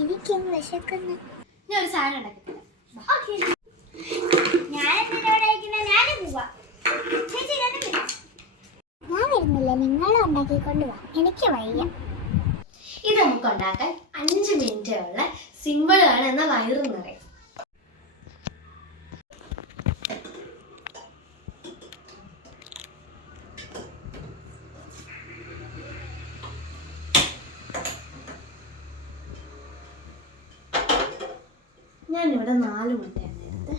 എനിക്കും ഞാൻ ഒരു സാധനം ഉണ്ടാക്കി ഞാൻ ഞാനും പോവാ ചേച്ചി ഞാനും വരാം. ഞാൻ വരുന്നില്ല നിങ്ങൾ ഉണ്ടാക്കിക്കൊണ്ട് വാ. എനിക്ക് വയ്യ. ഇത് നമുക്ക് ഉണ്ടാക്കാൻ അഞ്ച് മിനിറ്റ് ഉള്ള സിമ്പിളാണ് എന്ന വയറ് നിറയും. ഞാനിവിടെ നാല് മുട്ടയാണ് എടുത്ത്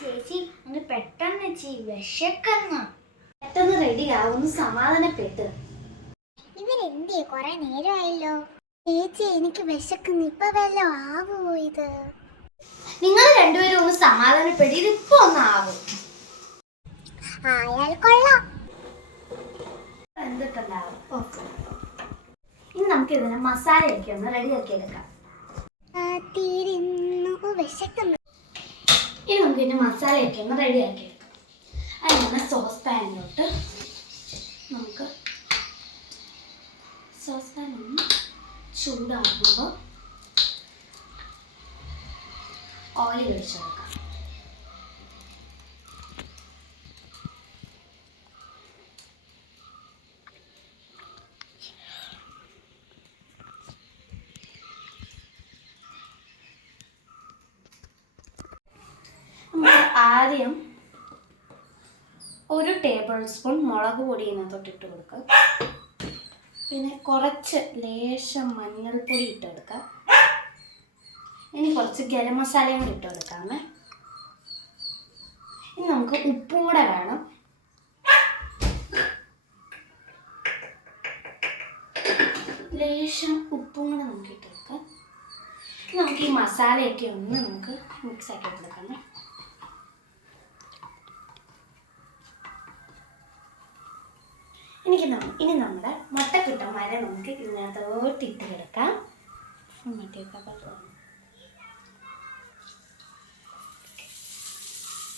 ചേച്ചി ഒന്ന് പെട്ടെന്ന് ചേച്ചി വിശക്കുന്ന. പെട്ടെന്ന് റെഡി ആവുന്നു. സമാധാനപ്പെട്ട്. ഇവരെന്തേ കുറെ നേരമായല്ലോ ചേച്ചി എനിക്ക് വിശക്കുന്നു. ഇപ്പൊ വല്ലോ ആവോ ഇത്? നിങ്ങൾ രണ്ടുപേരും ഒന്ന് സമാധാനപ്പെടി. ഇതിപ്പോ ഒന്നാവും ആയാൽ കൊള്ളാം. എന്തിട്ടുണ്ടാവും ഓക്കെ. ഇനി നമുക്ക് ഇതിനെ മസാലയൊക്കെ ഒന്ന് റെഡിയാക്കി എടുക്കാം. ആ, തീരുന്നു വിശക്കുന്നു. ഇനി നമുക്ക് ഇതിന്റെ മസാലയൊക്കെ ഒന്ന് റെഡിയാക്കി എടുക്കാം. അതിനുള്ള സോസ് പാനിലോട്ട് നമുക്ക് സോസ് പാൻ ചൂടാകുമ്പോൾ ഓയിൽ ഒഴിച്ച് കൊടുക്കാം. ആദ്യം ഒരു ടേബിൾ സ്പൂൺ മുളക് പൊടി ഇതിനകത്തോട്ട് ഇട്ട് കൊടുക്കുക പിന്നെ കുറച്ച് ലേശം മഞ്ഞൾപ്പൊടി ഇട്ട് കൊടുക്കാം ഇനി കുറച്ച് ഗരം മസാലയും കൂടി ഇട്ട് കൊടുക്കാം ഇനി നമുക്ക് ഉപ്പും കൂടെ വേണം. ലേശം ഉപ്പും കൂടെ നമുക്ക് ഇട്ട് കൊടുക്കാം നമുക്ക് ഈ മസാലയൊക്കെ ഒന്ന് നമുക്ക് മിക്സ് ആക്കി കൊടുക്കാമേ എനിക്ക് ഇനി നമ്മുടെ മുട്ടക്കിട്ടന്മാരെ നമുക്ക് ഇതിനകത്തോട്ട് ഇട്ട് കിടക്കാം.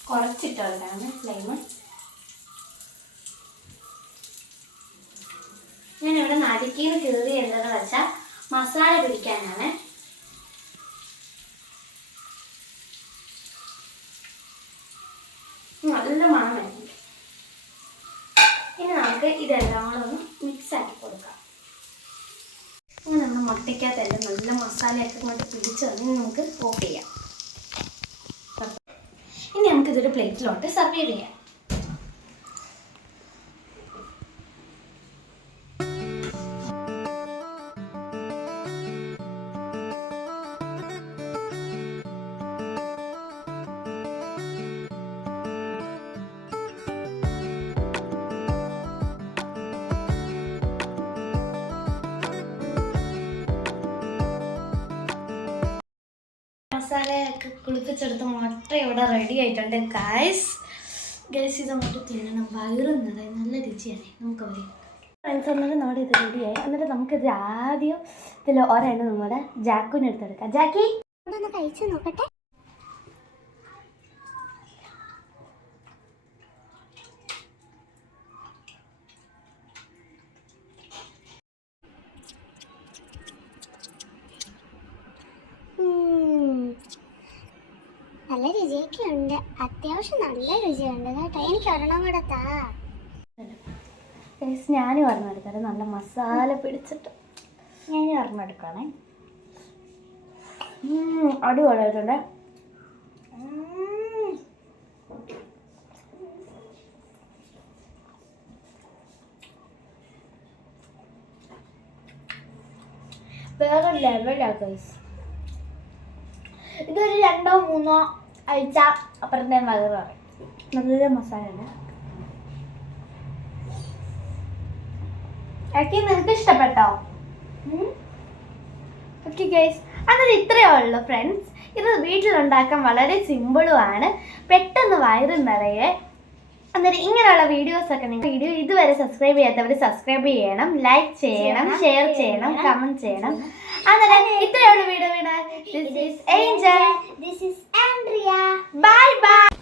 കുറച്ചിട്ട് കൊടുക്കാണ് ഫ്ലെയിം ഞാനിവിടെ നടുക്കീന്ന് കീറി എന്താണെന്ന് വെച്ചാൽ മസാല പിടിക്കാനാണ് നല്ല മണം വരുന്നുണ്ട് ഇനി നമുക്ക് ഇതെല്ലാം കൂടെ ഒന്ന് മിക്സ് ആക്കി കൊടുക്കാം. ഇനി നമ്മൾ മുട്ടയ്ക്കകത്തെല്ലാം നല്ല മസാലയൊക്കെ കൊണ്ട് പിടിച്ച് വന്ന് നമുക്ക് ഓഫ് ചെയ്യാം. ഇനി നമുക്കിതൊരു പ്ലേറ്റിലോട്ട് സർവ് ചെയ്യാം മസാലയൊക്കെ കുളിപ്പിച്ചെടുത്ത് മുട്ട ഇവിടെ റെഡി ആയിട്ടുണ്ട്. ഗൈസ് ഗൈസ് ഇത് അങ്ങോട്ട് തിന്നണം. വയറ് നല്ല രുചിയാണ്. നമുക്ക് ഫ്രണ്ട്സ് എന്നിട്ട് നമ്മുടെ ഇത് റെഡിയായി എന്നിട്ട് നമുക്കിത് ആദ്യം ഇതിൽ ഒരെണ്ണം നമ്മുടെ ജാക്കുവിനെടുത്തെടുക്കാം ജാക്കി ഒന്ന് കഴിച്ചു നോക്കട്ടെ. ഉണ്ട് അത്യാവശ്യം നല്ല രുചിയുണ്ട് കേട്ടോ. എനിക്ക് ഒരെണ്ണം കൂടെ ഞാൻ ഞാനും ഒരെണ്ണം എടുത്തത് നല്ല മസാല പിടിച്ചിട്ട് ഞാൻ ഉം, അടിപൊളിയായിട്ടുണ്ട് വേറെ ലെവലാ ഗൈസ് ഇതൊരു രണ്ടോ മൂന്നോ ആഴ്ച അപ്പുറത്തെ വയറ് പറയും നല്ല ഓക്കെ നിനക്ക് ഇഷ്ടപ്പെട്ടോ? ഓക്കെ ഗൈസ് അതൊരു ഇത്രയേ ഉള്ളൂ ഫ്രണ്ട്സ് ഇത് വീട്ടിലുണ്ടാക്കാൻ വളരെ സിമ്പിളുമാണ് പെട്ടെന്ന് വയറ് നിറയെ അന്നേരം ഇങ്ങനെയുള്ള വീഡിയോസ് ഒക്കെ നിങ്ങൾ വീഡിയോ ഇതുവരെ സബ്സ്ക്രൈബ് ചെയ്യാത്തവർ സബ്സ്ക്രൈബ് ചെയ്യണം ലൈക്ക് ചെയ്യണം ഷെയർ ചെയ്യണം കമന്റ് ചെയ്യണം. അന്നേരം ഇത്രയുള്ള വീഡിയോ വീട്. This is Angel this is Andrea bye bye